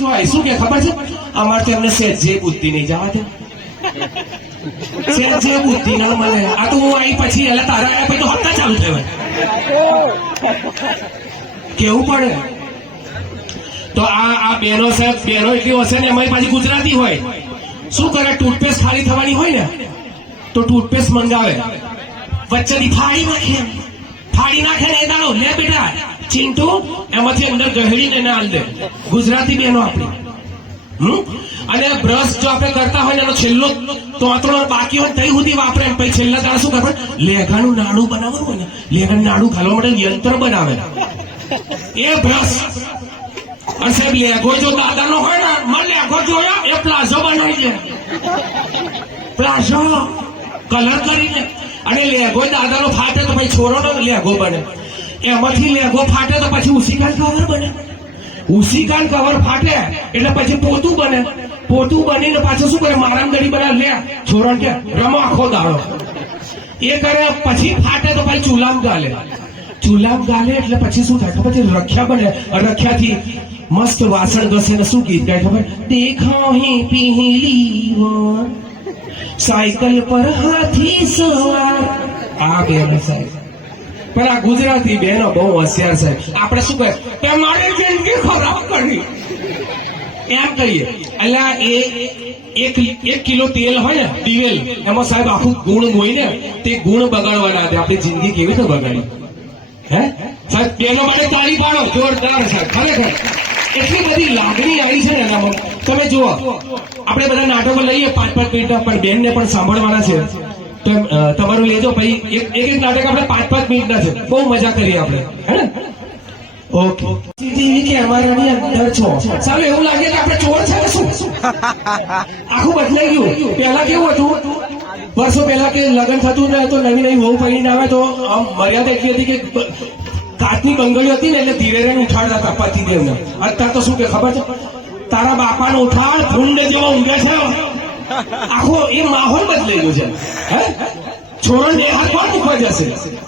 જોવાય શું કે ખબર છે, અમારે તો એમને સહેજે બુદ્ધિ નહીં જવા દે, સહેજે બુદ્ધિ ના મળે. આ તો હું આવી પછી એટલે તારા આવ્યા પછી તો હપ્તા ચાલુ થયો કેવું પડે. તો આ બેનો સાહેબ, બેનો એટલી હશે ને અમારી પાછી ગુજરાતી હોય, શું કરે, ટૂથપેસ્ટ ખાલી થવાની હોય ને તો ટૂથપેસ્ટ મંગાવે, વચ્ચેથી ફાડી નાખે ને એ દાડો લે બેટા ચીંટુ એમાંથી અંદર ગહેડીને ના હાલ દે. ગુજરાતી બેનો આપણી. અને બ્રશ જો આપણે કરતા હોય ને એનો છેલ્લો તોતરો બાકી હોય ત્યાં સુધી વાપરે, પછી છેલ્લા દાડા શું કરે, લેઘાનું નાડું બનાવવાનું હોય ને, લેઘાનું નાડું ખાવા માટે યંત્ર બનાવે એ બ્રશ. અને સાહેબ લેઘો જો દાદાનો હોય ને, માં લેઘો જોયો એ પ્લાઝો બનાવી દે, પ્લાઝો કલર કરીને. અને લેઘો દાદાનો ફાટે તો પછી છોરોનો લેઘો બને, એમાંથી લેઘો ફાટે તો પછી ઉસીકાન કવર બને, ઉસીકાન કવર ફાટે એટલે પછી પોતું બને, પોતું બનીને પાછું શું કરે, મારામગઢી બનાવે, લે છોરો કે રમો આખો દાડો એ કરે. પછી ફાટે તો પછી ચૂલામ ગાલે, ચૂલામ ગાલે એટલે પછી શું થાય ખબર છે, રખ્યા બને. રખ્યાથી મસ્ત વાસણ ઘસે ને શું ગીત ગાય ખબર, દેખા હે પીલી સાયકલ પર હાથી સવાર. આ બેન સાહેબ, પણ આ ગુજરાતી બહેનો બહુ હોશિયાર સાહેબ. આપણે શું કહે, તે મારી જિંદગી ખરાબ કરી એમ કહીએ. એટલે એક કિલો તેલ હોય ને દિવેલ, એમાં સાહેબ આખું ગુણ હોય ને, તે ગુણ બગાડવાના દે. આપણી જિંદગી કેવી રીતે બગાડી હે સાહેબ? બેનો માટે તાળી પાડો જોરદાર સાહેબ. ખરેખર એટલી બધી લાગણી આવી છે ને એનામાં. તમે જુઓ, આપણે બધા નાટકો લઈએ 5-5 મિનિટ, પણ બેનને પણ સાંભળવાના છે તો તમારું લેજો. પછી એક નાટક આપણે 5-5 મિનિટના છે, બહુ મજા કરીએ આપણે, હે ને? ઓકે. સીધી કેમેરાની અંદર છો, સારું એવું લાગે કે આપણે ચોર છે ને શું? આખું બદલાઈ ગયું. પહેલા કેવું હતું, વર્ષો પહેલા કે લગ્ન થતું ને તો નવી નવી વહુ પૈણીને આવે તો આમ મર્યાદા એટલી હતી કે કાચની બંગડીઓ હતી ને એટલે ધીરે ધીરે ઉઠાડતા હતા પતિદેવને. અત્યારે તો શું કે ખબર છે, તારા બાપાને ઉઠાડ, ભૂંડ જેવો ઊંઘે છે. આખો એ માહોલ બદલાઈ ગયો છે. હે છોરાને હાથ કોણ મૂકવા જશે?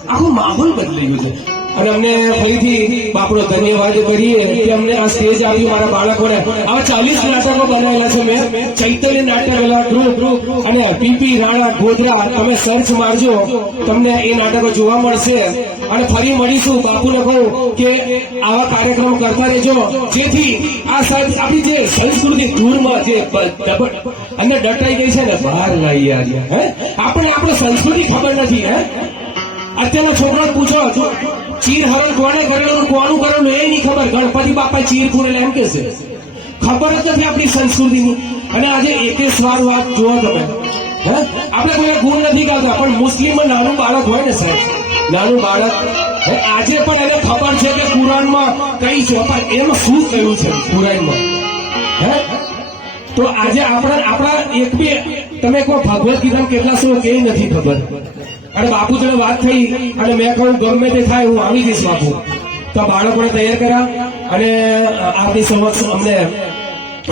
આખો માહોલ બદલાઈ ગયો છે. અને અમને ફરીથી બાપનો ધન્યવાદ કરીએ કે અમને આ સ્ટેજ આપ્યું મારા બાળકોને. આવા 40 નાટકો બનાવેલા છે મેં, ચૈતન્ય નાટક ગ્રુપ અને પીપી રાણા ગોધરા. તમે સર્ચ મારજો, તમને એ નાટકો જોવા મળશે. અને ફરી મળીશું. બાપુને કહું કે આવા કાર્યક્રમ કરતા રહેજો, જેથી આ આપણી જે સંસ્કૃતિ ધૂળમાં જે અંદર દટાઈ ગઈ છે ને બહાર લાવી આવ્યા. હે આપણે આપણે સંસ્કૃતિ ખબર નથી. હે અત્યારના છોકરાને પૂછો, ચીર હરણ કોને કરેલું, કોનું કરેલું એ નહીં ખબર. ગણપતિ બાપા ચીર પૂરેલા એમ કે છે, ખબર જ નથી આપણી સંસ્કૃતિની. અને આજે એકેશ્વર વાત જોવો તમે, હે આપણે કોઈ ગુણ નથી ગાતા, પણ મુસ્લિમમાં નાનું બાળક હોય ને સાહેબ, નાનું બાળક આજે પણ એને ખબર છે કે કુરાનમાં કઈ ચોપાઈ, એમાં શું કહ્યું છે કુરાનમાં. હે તો આજે આપણા એક બે તમે કહો ભગવદ ગીતા કેટલા શ્લોક એ નથી ખબર. અને બાપુ જોડે વાત થઈ અને મેં કહું ગમે તે થાય હું આવી જઈશ બાપુ. તો બાળકોને તૈયાર કર્યા અને આપની સમક્ષ અમને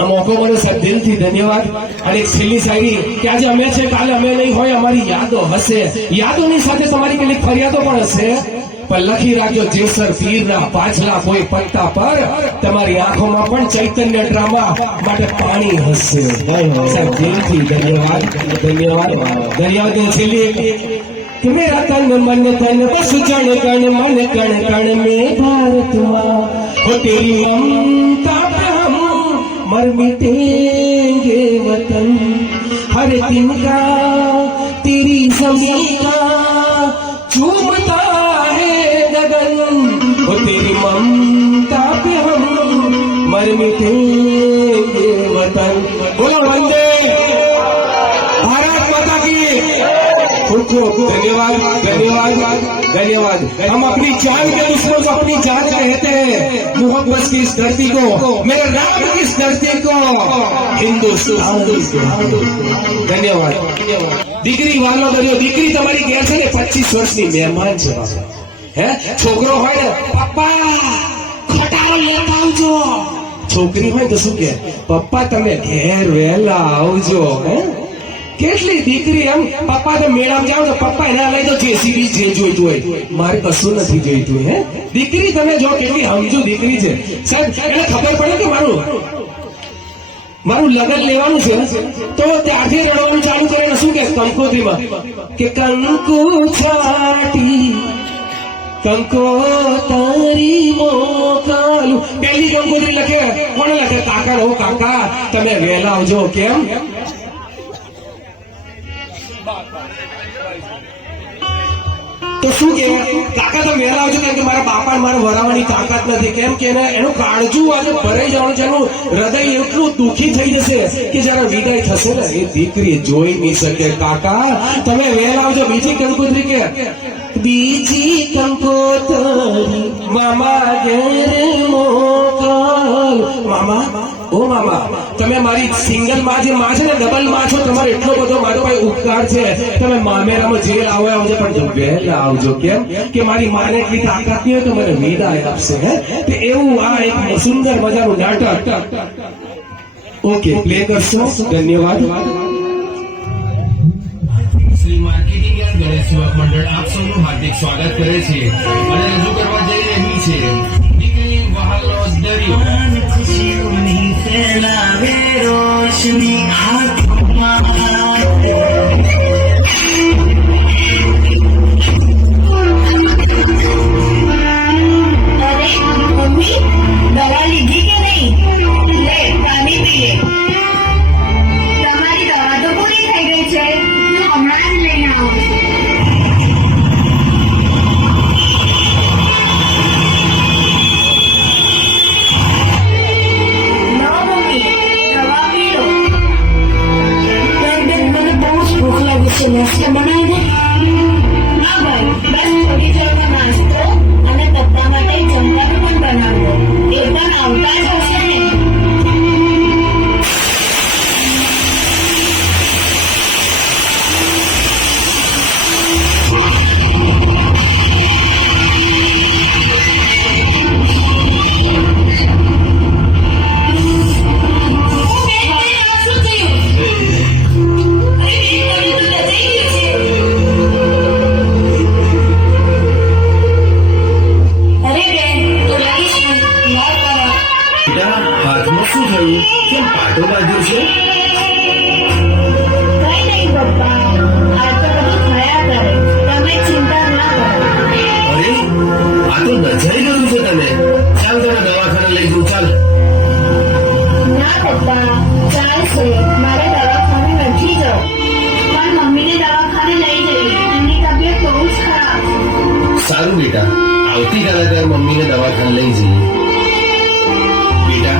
મોકો મળ્યો સાહેબ, દિલથી ધન્યવાદ. અને એક છેલ્લી શાયરી કે આજે અમે છે કાલે અમે નહીં હોય, અમારી યાદો હશે, યાદોની સાથે તમારી કેટલીક ફરિયાદો પણ હશે, પણ લખી રાખજો જેસર પીરના પાછલા કોઈ પત્તા પર તમારી આંખોમાં પણ ચૈતન્ય ડ્રામા માટે પાણી હશે. સાહેબ દિલથી ધન્યવાદ, ધન્યવાદ, ધન્યવાદ. છેલ્લી कि मेरा तन मन धन बस जन गण मन कण कण में भारत माँ हो, तेरी ममता पे हम मर मिटेंगे वतन, हर दिन का तेरी ज़मीं का चूमता है गगन, हो तेरी ममता पे हम मर मिटेंगे वतन. बोलो वंदे भारत माता की. खूब खूब धन्यवाद, धन्यवाद, धन्यवाद. हम अपनी जान के दुश्मन को अपनी जान कहते हैं. मोहब्बत की इस धरती को, मेरे राम की इस धरती को हिंदुस्तान. धन्यवाद. દીકરી વાલો દરિયો, દીકરી તમારી ઘેર છે ને 25 વર્ષની મહેમાન છે. હે છોકરો હોય ને પપ્પા ખટારો લેતા આવજો, છોકરી હોય તો શું કે પપ્પા તમે ઘેર વહેલા આવજો. હે કેટલી દીકરી એમ પપ્પા તો મેળામાં જાવ તો પપ્પા એના લઈ તો જેસીબી જે જોઈતું હોય, મારે કશું નથી જોઈતું. હે દીકરી તમે જો કેટલી સમજુ દીકરી છે સાહેબ. એને ખબર પડે કે મારું મારું લગન લેવાનું છે તો ત્યારથી રડવાનું ચાલુ કરે ને શું કે કંકોત્રીમાં કે કંકુ છાટી કંકોતરી મોકલું. પહેલી કંકોત્રી લખે કોને લખે? કાકા. ઓ કાકા તમે વહેલા આવજો. કેમ? તો શું કે કાકા તો વહેલા આવજો કારણ કે મારા બાપા મારે વરાવાની તાકાત નથી. કેમ કે એનું કાળજું આજે ભરાઈ જવાનું છે. એનું હૃદય એટલું દુઃખી થઈ જશે કે જયારે વિદાય થશે ને એ દીકરી જોઈ નહીં શકે. કાકા તમે વહેલા આવજો. બીજી કંકોત્રી કે બીજી કંકોત્રી મામા ઘેર મોકલ. મામા ઓ મામા તમે મારી સિંગલ માં જે માં છે ને ડબલ માં છો. તમારો એટલો બધો મારો ભાઈ ઉપકાર છે. તમે મામેરામાં જે લાવો આવજો પણ વહેલા આવજો. કેમ કે મારી માને એટલી તાકાત નહીં હોય તો મને વિદાય આપશે. હે તો એવું આ એક સુંદર મજાનું નાટક. ઓકે પ્લે કરશો. ધન્યવાદ. શ્રી માર્કેટિંગ યાર્ડ ગણેશ સેવક મંડળ આપ સૌનું હાર્દિક સ્વાગત કરે છે અને રજૂ કરવા જઈ રહી છે દીકરી વહાલનો દરિયો. ખુશીઓની ફેલાવે રોશની હાથમાં. મમ્મી દવા લીધી કે નહીં? લે પાણી પીએ. તમારી દવા તો પૂરી થઈ ગઈ છે. હું હમણાં જ લઈને આવું છું. લો મમ્મી દવા પી લો. બેન મને બહુ જ ભૂખ લાગી છે. નાસ્તો બનાવી દે. હા ભાઈ બસ થોડી જોરમાં નાસ્તો અને પપ્પા માટે જમવાનું પણ બનાવી દો. એ પણ આવતા જ હશે ને. હાથમાં શું થયું? કેમ પાટો બાંધ્યો છે? કઈ નહીં પપ્પા, આ તો બધું થયા કરે. તમે ચિંતા ના કરો. અરે આ તો નજાઈ ગયું છે. તમે ચાલ તને દવાખાને લઈ જઉં. ચાલ. ના પપ્પા ચાલશે. મારે દવાખાને નથી જવું. પણ મમ્મીને દવાખાને લઈ જઈએ. એમની તબિયત બહુ જ ખરાબ છે. સારું બેટા, આવતીકાલે તાર મમ્મીને દવાખાને લઈ જઈએ. બેટા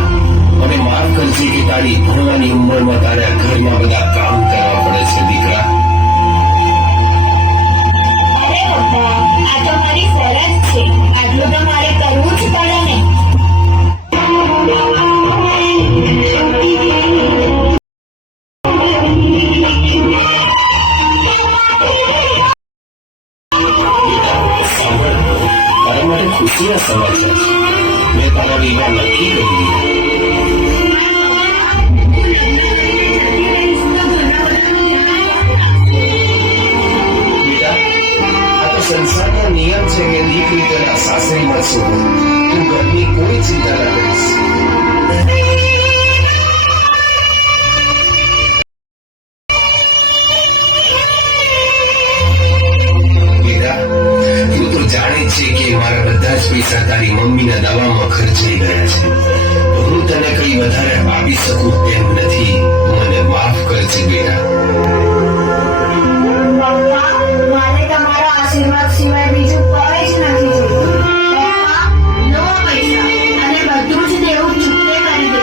મને માફ કરજે કે તારી ભણવાની ઉંમરમાં તારે આ ઘરમાં બધા કામ કરવા પડે છે દીકરા. અરે પપ્પા આ તો મારી ફરજ છે. આટલું તો મારે કરવું જ પડે ને. સાંભળ, તારા માટે ખુશીના સમાચાર છે. મેં તારા વિવાહ નક્કી કરી દીધા. બેટા આ તો સંસારનો નિયમ છે કે દીકરી તેના સાસરીમાં છું. તું ઘરની કોઈ ચિંતા ના કરીશ. બેટા તું તો જાણે છે કે મારા બધા જ પૈસા તારી મમ્મીના દવામાં ખર્ચાઈ ગયા છે. તો હું તને કઈ વધારે આપી શકું તેમ નથી. મને માફ કરજે બેટા. પપ્પા મારે તમારા આશીર્વાદ સિવાય બીજું કોઈ જ નથી જોયું. પપ્પા લો પૈસા અને બધું જ દેવું ચૂકતે કરી દો.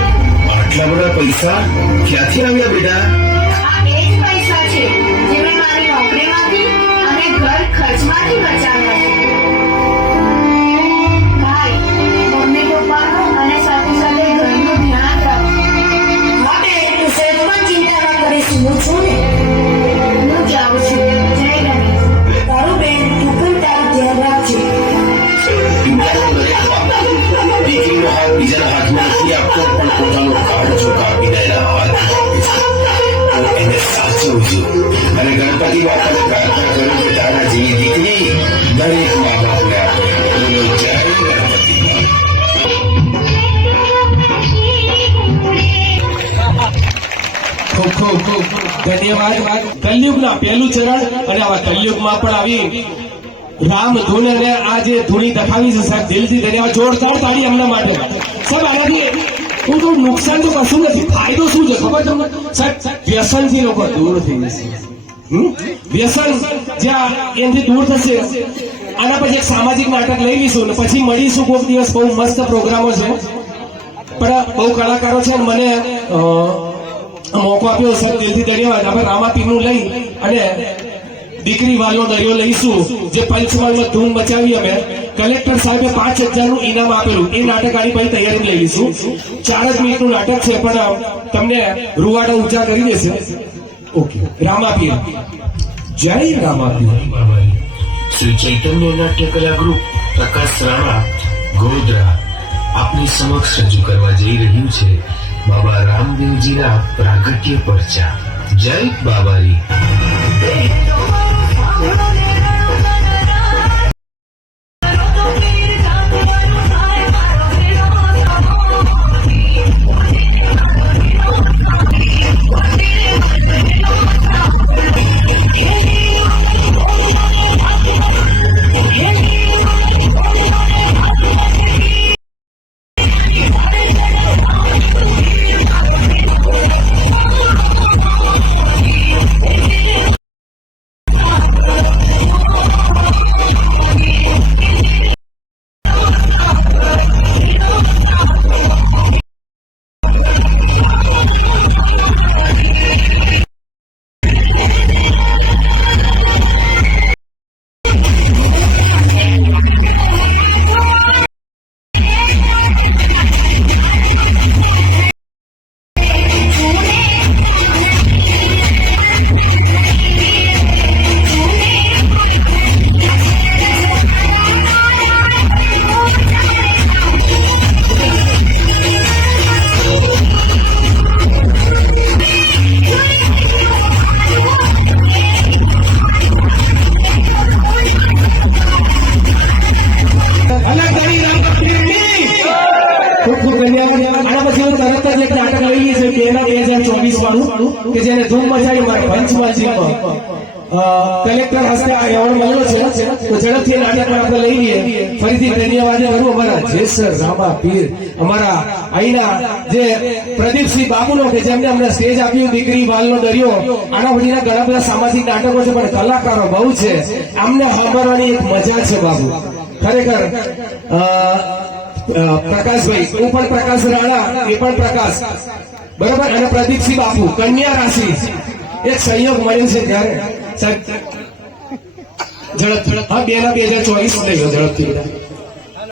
આટલા બધા પૈસા ક્યાંથી આવ્યા બેટા? આ એ જ પૈસા છે જે મેં મારી નોકરીમાંથી અને ઘર ખર્ચમાંથી બચાવ્યા છે. ભાઈ મમ્મી પપ્પાનું અને સાથે સાથે ઘરનું ધ્યાન રાખો. હા બેન તું સેજ પણ ચિંતા ના કરીશ. હું છું ને. હું જાઉં છું. જય ગણેશ. તારું બેન તું પણ તારું ધ્યાન રાખજે. દુનિયાનો દરેક બાપ દીકરીનો હાથ બીજાના હાથમાં નથી આપતો પણ પોતાનો કાળજો કાપીને એના હાથમાં આપે છે. ખૂબ ખૂબ ધન્યવાદ. કલયુગના પહેલું ચરણ અને આવા કલયુગમાં પણ આવી રામ ધૂન અને આ જે ધૂણી દખાવી છે સાહેબ, દિલથી ધન્યવાદ. જોરદાર તાળી એમના માટે. સાહેબ આનાથી હું કહું નુકસાન તો કશું નથી, ફાયદો શું છે ખબર તમને સાહેબ? વ્યસનથી લોકો દૂર થઈ જશે. વ્યસન જ્યાં એનાથી દૂર થશે. આના પછી એક સામાજિક નાટક લઈ લઈશું ને પછી મળીશું કોઈક દિવસ. બહુ મસ્ત પ્રોગ્રામો છે, પણ બહુ કલાકારો છે. મને મોકો આપ્યો સાહેબ, દિલથી ધન્યવાદ. આપણે રામાપીરનું લઈ અને દીકરી વાલનો દરિયો લઈશું, જે પંચમહાલમાં ધૂમ મચાવી. અમે કલેક્ટર સાહેબે 5,000 નું ઇનામ આપેલું. એ નાટક આની પછી તૈયારી લઈ લઈશું. 4 જ મિનિટનું નાટક છે, પણ તમને રૂવાડા ઊંચા કરી દેશે. ઓકે, રામાપીર. જય રામાપીર. બાબારી. શ્રી ચૈતન્ય નાટ્ય કલા ગ્રુપ પ્રકાશ રાણા ગોધરા આપની સમક્ષ રજૂ કરવા જઈ રહ્યું છે બાબા રામદેવજીના પ્રાગટ્ય પરચા. જય બાબારી. કે જેને ધૂમ મચાવી મારા પંચમહાલજીમાં કલેક્ટર હસ્તે આ એવોર્ડ મળ્યો છે. તો ઝડપથી નાટક આપણે લઈ લઈએ. ફરીથી ધન્યવાદ કરું અમારા જેસર રામાપીર, અમારા અહીંના જે પ્રદીપસિંહ બાબુનો, કે જેમને અમને સ્ટેજ આપ્યું દીકરી વાલનો દરિયો. આના પછીના ઘણા બધા સામાજિક નાટકો છે, પણ કલાકારો બહુ છે. આમને સાંભળવાની એક મજા છે બાબુ, ખરેખર. પ્રકાશભાઈ, હું પણ પ્રકાશ રાણા, એ પણ પ્રકાશ, બરોબર. અને પ્રદીપસિંહ બાપુ, કન્યા રાશિ. એક સંયોગ મળ્યો છે ત્યારે સાહેબ. ઝડપ. હા, 2 ના 2024 લઈ લો ઝડપથી બધા.